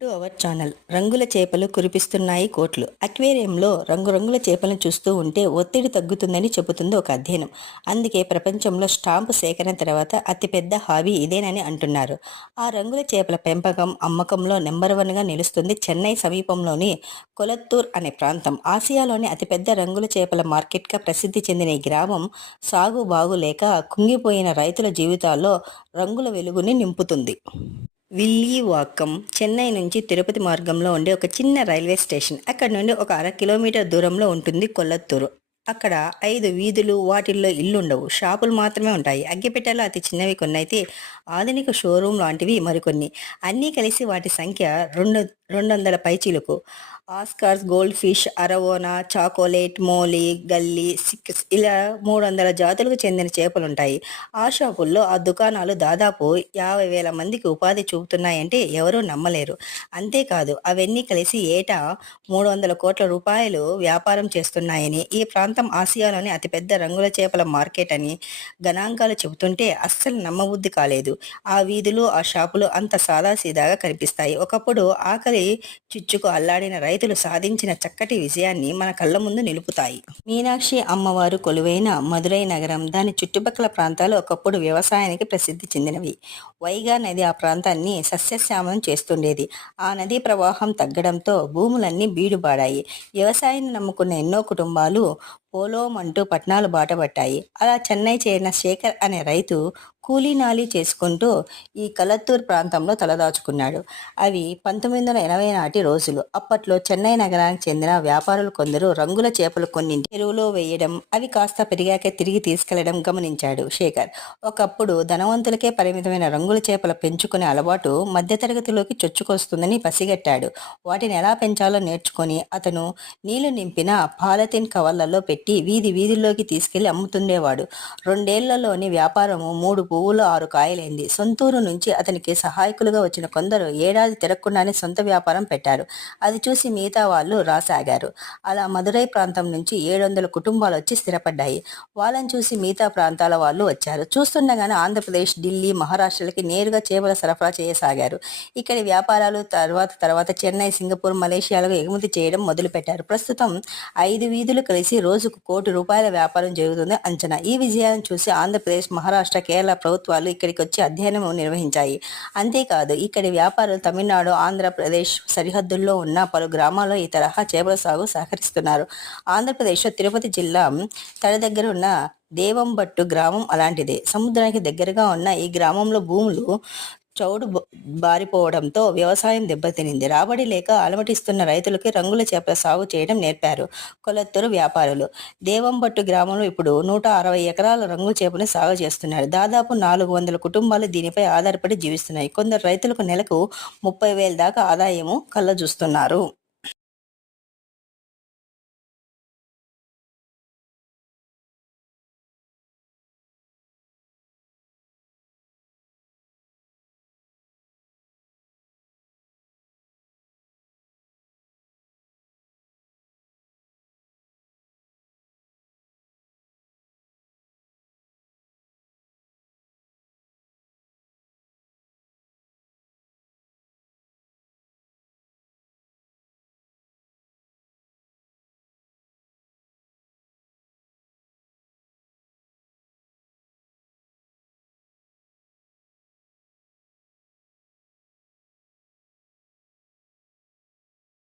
To our channel. రంగుల చేపలు కురిపిస్తున్నాయి కోట్లు. అక్వేరియంలో రంగురంగుల చేపలను చూస్తూ ఉంటే ఒత్తిడి తగ్గుతుందని చెబుతుంది ఒక అధ్యయనం. అందుకే ప్రపంచంలో స్టాంపు సేకరణ తర్వాత అతిపెద్ద హాబీ ఇదేనని అంటున్నారు. ఆ రంగుల చేపల పెంపకం అమ్మకంలో నెంబర్ వన్గా నిలుస్తుంది. చెన్నై సమీపంలోని కొలత్తూర్ అనే ప్రాంతం. ఆసియాలోని అతిపెద్ద రంగుల చేపల మార్కెట్గా ప్రసిద్ధి చెందిన ఈ గ్రామం సాగు బాగులేక కుంగిపోయిన రైతుల జీవితాల్లో రంగుల వెలుగుని నింపుతుంది. విల్లీవాక్కం చెన్నై నుంచి తిరుపతి మార్గంలో ఉండే ఒక చిన్న రైల్వే స్టేషన్. అక్కడ నుండి ఒక అర కిలోమీటర్ దూరంలో ఉంటుంది కొల్లత్తూరు. అక్కడ ఐదు వీధులు వాటిల్లో ఇల్లు ఉండవు షాపులు మాత్రమే ఉంటాయి. అగ్గిపెట్టెలో అతి చిన్నవి కొన్ని అయితే ఆధునిక షోరూమ్ లాంటివి మరికొన్ని. అన్నీ కలిసి వాటి సంఖ్య రెండు రెండు వందల పైచీలకు. Oscars goldfish arowana chocolate molly గల్లీ సిక్స్ ఇలా మూడు వందల జాతులకు చెందిన చేపలు ఉంటాయి ఆ షాపుల్లో ఆ దుకాణాలు దాదాపు యాభై వేల మందికి ఉపాధి చూపుతున్నాయంటే ఎవరూ నమ్మలేరు. అంతేకాదు అవన్నీ కలిసి ఏటా మూడు వందల కోట్ల రూపాయలు వ్యాపారం చేస్తున్నాయని ఈ ప్రాంతం ఆసియాలోని అతిపెద్ద రంగుల చేపల మార్కెట్ అని గణాంకాలు చెబుతుంటే అస్సలు నమ్మబుద్ధి కాలేదు. ఆ వీధులు ఆ షాపులు అంత సాదాసీదాగా కనిపిస్తాయి. ఒకప్పుడు ఆకలి చిచ్చుకు అల్లాడిన రైతులు సాధించిన చక్కటి విజయాన్ని మన కళ్ళ ముందు నిలుపుతాయి. మీనాక్షి అమ్మవారు కొలువైన మదురై నగరం దాని చుట్టుపక్కల ప్రాంతాలు ఒకప్పుడు వ్యవసాయానికి ప్రసిద్ధి చెందినవి. వైగా నది ఆ ప్రాంతాన్ని సస్యశ్యామలం చేస్తుండేది. ఆ నదీ ప్రవాహం తగ్గడంతో భూములన్నీ బీడుబాడాయి వ్యవసాయాన్ని నమ్ముకున్న ఎన్నో కుటుంబాలు పోలోమంటూ పట్నాలు బాటపట్టాయి. అలా చెన్నై చేరిన శేఖర్ అనే రైతు కూలీనాలి చేసుకుంటూ ఈ కలత్తూర్ ప్రాంతంలో తలదాచుకున్నాడు. అవి పంతొమ్మిది వందల ఎనభై నాటి రోజులు. అప్పట్లో చెన్నై నగరానికి చెందిన వ్యాపారులు కొందరు రంగుల చేపలు కొన్ని చెరువులో వేయడం అవి కాస్త పెరిగాక తిరిగి తీసుకెళ్ళడం గమనించాడు శేఖర్. ఒకప్పుడు ధనవంతులకే పరిమితమైన రంగుల చేపలు పెంచుకునే అలవాటు మధ్యతరగతిలోకి చొచ్చుకొస్తుందని పసిగట్టాడు. వాటిని ఎలా పెంచాలో నేర్చుకొని అతను నీళ్ళు నింపిన పాలథిన్ కవర్లలో పెట్టి పెట్టి వీధి వీధుల్లోకి తీసుకెళ్ళి అమ్ముతుండేవాడు. రెండేళ్ళలోని వ్యాపారము మూడు పువ్వులు ఆరు కాయలైంది. సొంతూరు నుంచి అతనికి సహాయకులుగా వచ్చిన కొందరు ఏడాది తిరగకుండానే సొంత వ్యాపారం పెట్టారు. అది చూసి మిగతా వాళ్ళు రాసాగారు. అలా మదురై ప్రాంతం నుంచి ఏడు వందల కుటుంబాలు వచ్చి స్థిరపడ్డాయి. వాళ్ళని చూసి మిగతా ప్రాంతాల వాళ్ళు వచ్చారు. చూస్తుండగానే ఆంధ్రప్రదేశ్ ఢిల్లీ మహారాష్ట్రలకి నేరుగా చేపల సరఫరా చేయసాగారు ఇక్కడి వ్యాపారాలు తర్వాత తర్వాత చెన్నై సింగపూర్ మలేషియాలకు ఎగుమతి చేయడం మొదలుపెట్టారు. ప్రస్తుతం ఐదు వీధులు కలిసి రోజు రోజుకు కోటి రూపాయల వ్యాపారం జరుగుతుంది. అంచనా. ఈ విజయాన్ని చూసి ఆంధ్రప్రదేశ్ మహారాష్ట్ర కేరళ ప్రభుత్వాలు ఇక్కడికి వచ్చి అధ్యయనం నిర్వహించాయి. అంతేకాదు ఇక్కడి వ్యాపారులు తమిళనాడు ఆంధ్రప్రదేశ్ సరిహద్దుల్లో ఉన్న పలు గ్రామాల్లో ఈ తరహా చేపల సాగు సహకరిస్తున్నారు. ఆంధ్రప్రదేశ్లో తిరుపతి జిల్లా తడ దగ్గర ఉన్న దేవంబట్టు గ్రామం అలాంటిదే. సముద్రానికి దగ్గరగా ఉన్న ఈ గ్రామంలో భూములు చౌడు బారిపోవడంతో వ్యవసాయం దెబ్బతినింది. రాబడి లేక అలమటిస్తున్న రైతులకి రంగుల చేపల సాగు చేయడం నేర్పారు కొలత్తూరు వ్యాపారులు. దేవంబట్టు గ్రామంలో ఇప్పుడు నూట అరవై ఎకరాల రంగుల చేపను సాగు చేస్తున్నారు. దాదాపు నాలుగు వందల కుటుంబాలు దీనిపై ఆధారపడి జీవిస్తున్నాయి. కొందరు రైతులకు నెలకు ముప్పై వేల దాకా ఆదాయము కళ్ళ చూస్తున్నారు